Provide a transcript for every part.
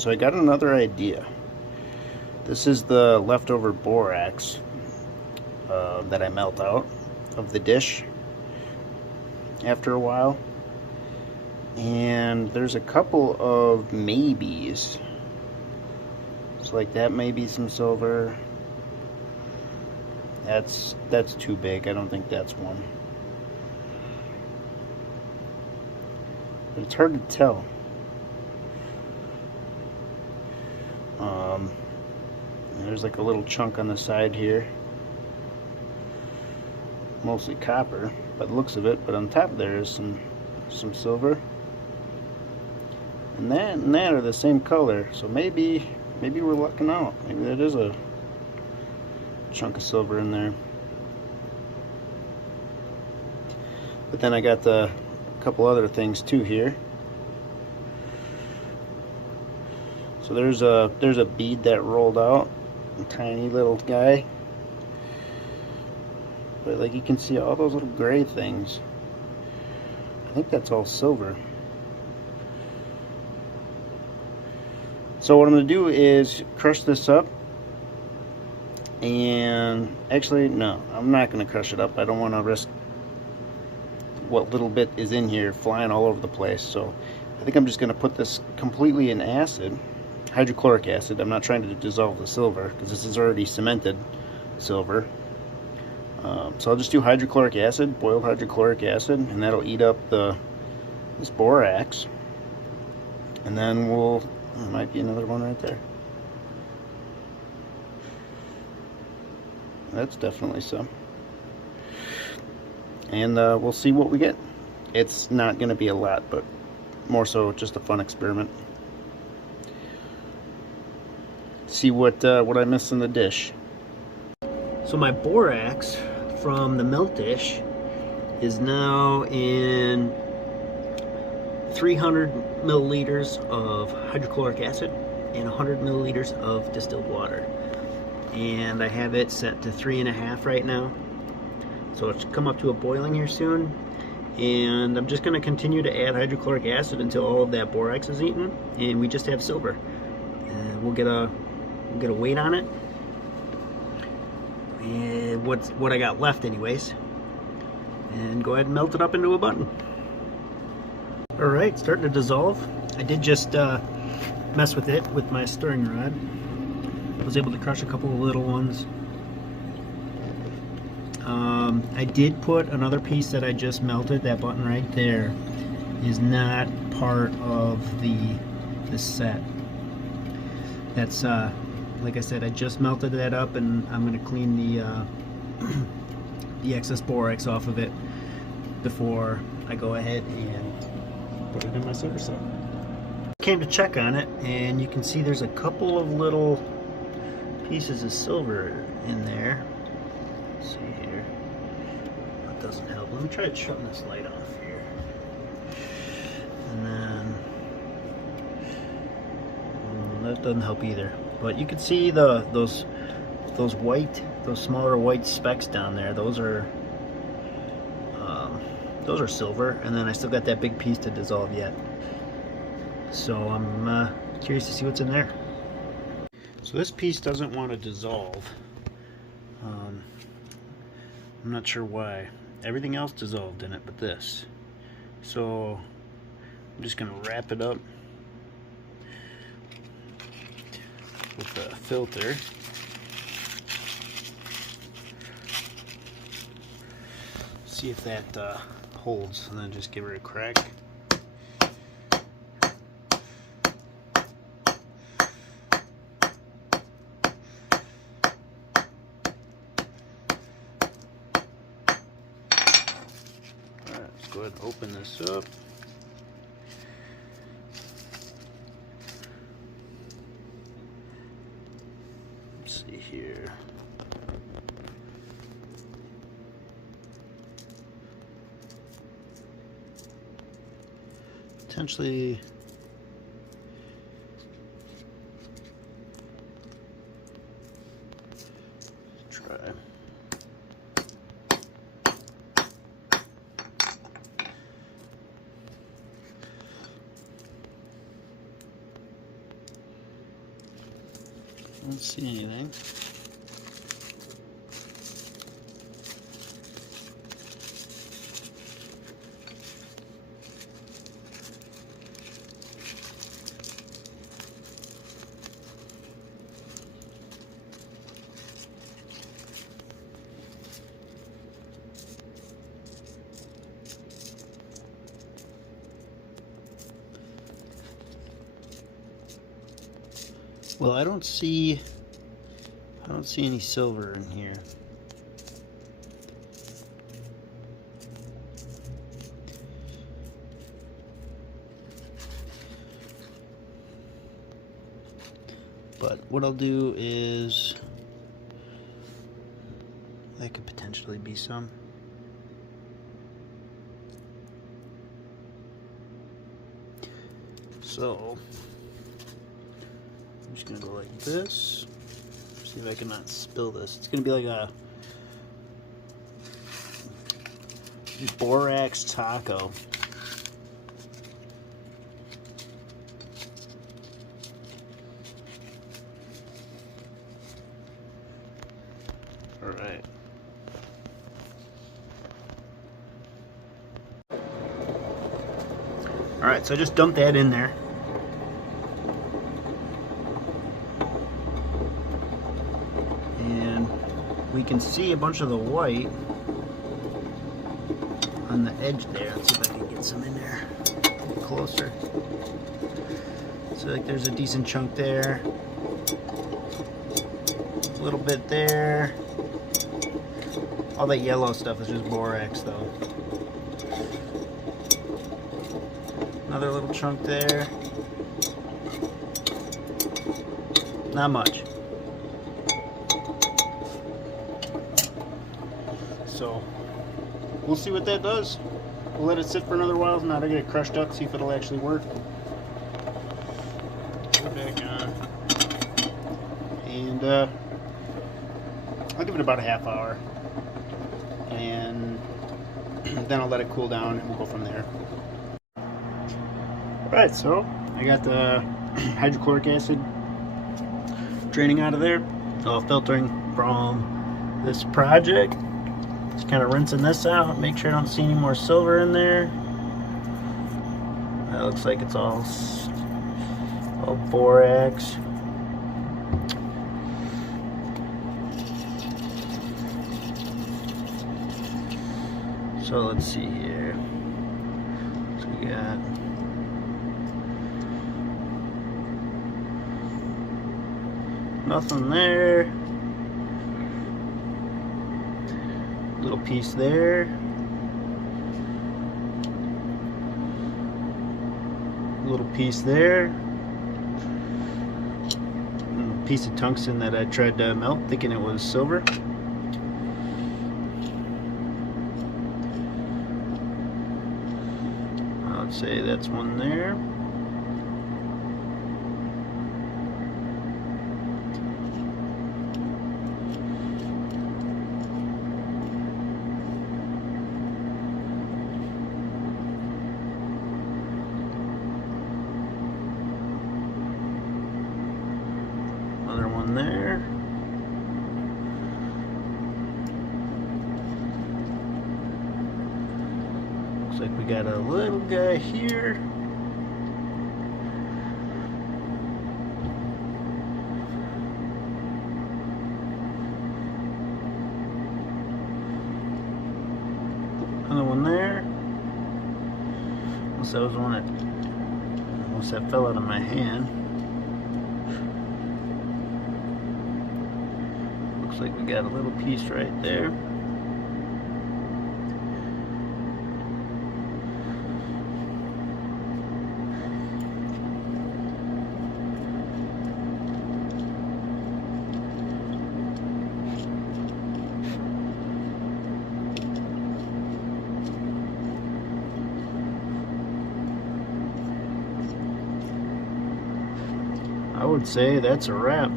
So I got another idea. This is the leftover borax that I melt out of the dish after a while. And there's a couple of maybes. So like that may be some silver. That's too big. I don't think that's one. But it's hard to tell. There's like a little chunk on the side here. Mostly copper by the looks of it, but on top there is some silver. And that are the same color, so maybe we're lucking out. Maybe that is a chunk of silver in there. But then I got a couple other things too here. So there's a bead that rolled out, a tiny little guy. But like you can see all those little gray things. I think that's all silver. So what I'm going to do is crush this up. And actually, no, I'm not going to crush it up. I don't want to risk what little bit is in here flying all over the place. So I think I'm just going to put this completely in acid, hydrochloric acid. I'm not trying to dissolve the silver because this is already cemented silver. So I'll just do hydrochloric acid, boiled hydrochloric acid, and that'll eat up this borax. And then there might be another one right there. That's definitely some. And we'll see what we get. It's not going to be a lot, but more so just a fun experiment. See what I missed in the dish. So my borax from the melt dish is now in 300 milliliters of hydrochloric acid and 100 milliliters of distilled water. And I have it set to 3.5 right now. So it's come up to a boiling here soon. And I'm just going to continue to add hydrochloric acid until all of that borax is eaten, and we just have silver. And we'll get a weight on it. And what I got left anyways. And go ahead and melt it up into a button. Alright, starting to dissolve. I did just mess with it with my stirring rod. I was able to crush a couple of little ones. I did put another piece that I just melted. That button right there is not part of the set. That's like I said, I just melted that up, and I'm going to clean the excess borax off of it before I go ahead and put it in my silver set. Came to check on it, and you can see there's a couple of little pieces of silver in there. Let's see here. That doesn't help. Let me try shutting this light off here. And then that doesn't help either. But you can see those smaller white specks down there. Those are silver, and then I still got that big piece to dissolve yet. So I'm curious to see what's in there. So this piece doesn't want to dissolve. I'm not sure why. Everything else dissolved in it but this. So I'm just going to wrap it up with a filter. See if that holds, and then just give her a crack. Let's go ahead and open this up. Let's see here. Potentially try. Don't see anything. Well, I don't see any silver in here. But what I'll do is, that could potentially be some. So I'm just gonna go like this. See if I can not spill this. It's gonna be like a Borax taco. All right. All right, so I just dumped that in there. We can see a bunch of the white on the edge there. Let's see if I can get some in there closer. So like there's a decent chunk there, a little bit there. All that yellow stuff is just borax though. Another little chunk there. Not much. So we'll see what that does. We'll let it sit for another while. Now to get it crushed up, see if it'll actually work. Put it back on. And I'll give it about a half hour. And then I'll let it cool down and we'll go from there. Alright, so I got the hydrochloric acid draining out of there. So filtering from this project. Just kind of rinsing this out, make sure I don't see any more silver in there. That looks like it's all borax. So let's see here. So we got nothing there. Little piece there. Little piece there. A piece of tungsten that I tried to melt, thinking it was silver. I would say that's one there. Another one there. Looks like we got a little guy here. Another one there. Unless that was one that almost that fell out of my hand. Looks like we got a little piece right there. I would say that's a wrap.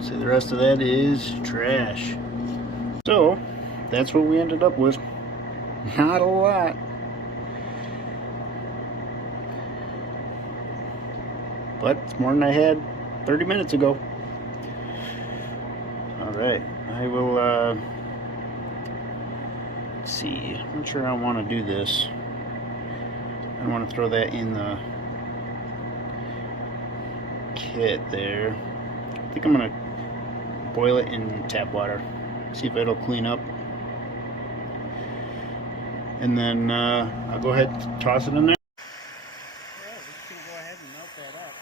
See, the rest of that is trash. So that's what we ended up with. Not a lot. but it's more than I had 30 minutes ago. Alright, I will, let's see, I'm not sure I want to do this. I want to throw that in the kit there. I think I'm going to boil it in tap water, see if it'll clean up. And then I'll go ahead and toss it in there. Alright, we're just going to go ahead and melt that up.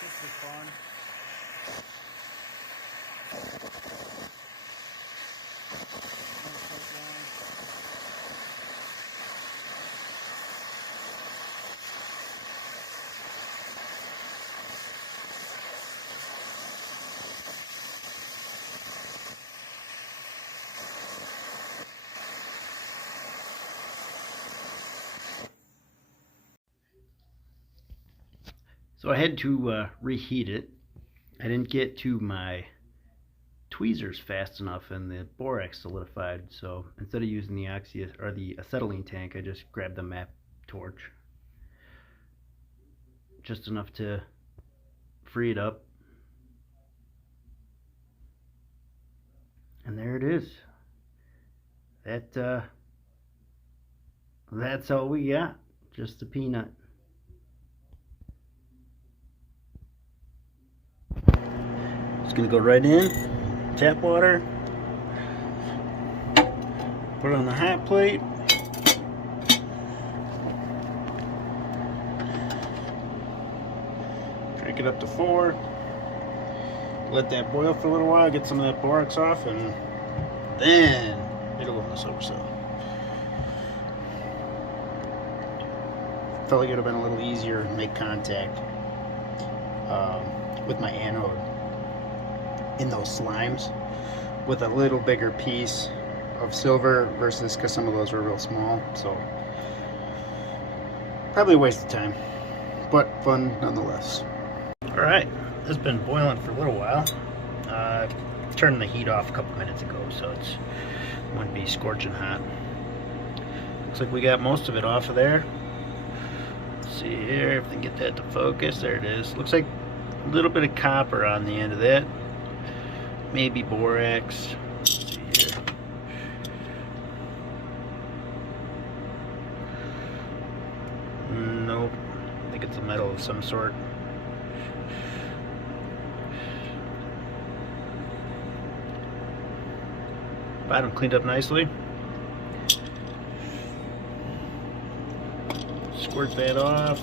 Just for fun. So I had to reheat it. I didn't get to my tweezers fast enough and the borax solidified, so instead of using the acetylene tank, I just grabbed the map torch. Just enough to free it up. And there it is. That's all we got. Just a peanut. Just gonna go right in, tap water, put it on the hot plate, crank it up to 4, let that boil for a little while, get some of that borax off, and then it'll go in the silver cell. Felt like it would have been a little easier to make contact with my anode in those slimes with a little bigger piece of silver versus, because some of those were real small, so probably a waste of time, but fun nonetheless. Alright, this has been boiling for a little while. Turned the heat off a couple minutes ago, so it wouldn't be scorching hot. Looks like we got most of it off of there. Let's see here if we can get that to focus. There it is. Looks like a little bit of copper on the end of that. Maybe borax. Let's see here. Nope. I think it's a metal of some sort. Bottom cleaned up nicely. Squirt that off.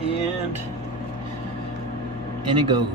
And in it goes.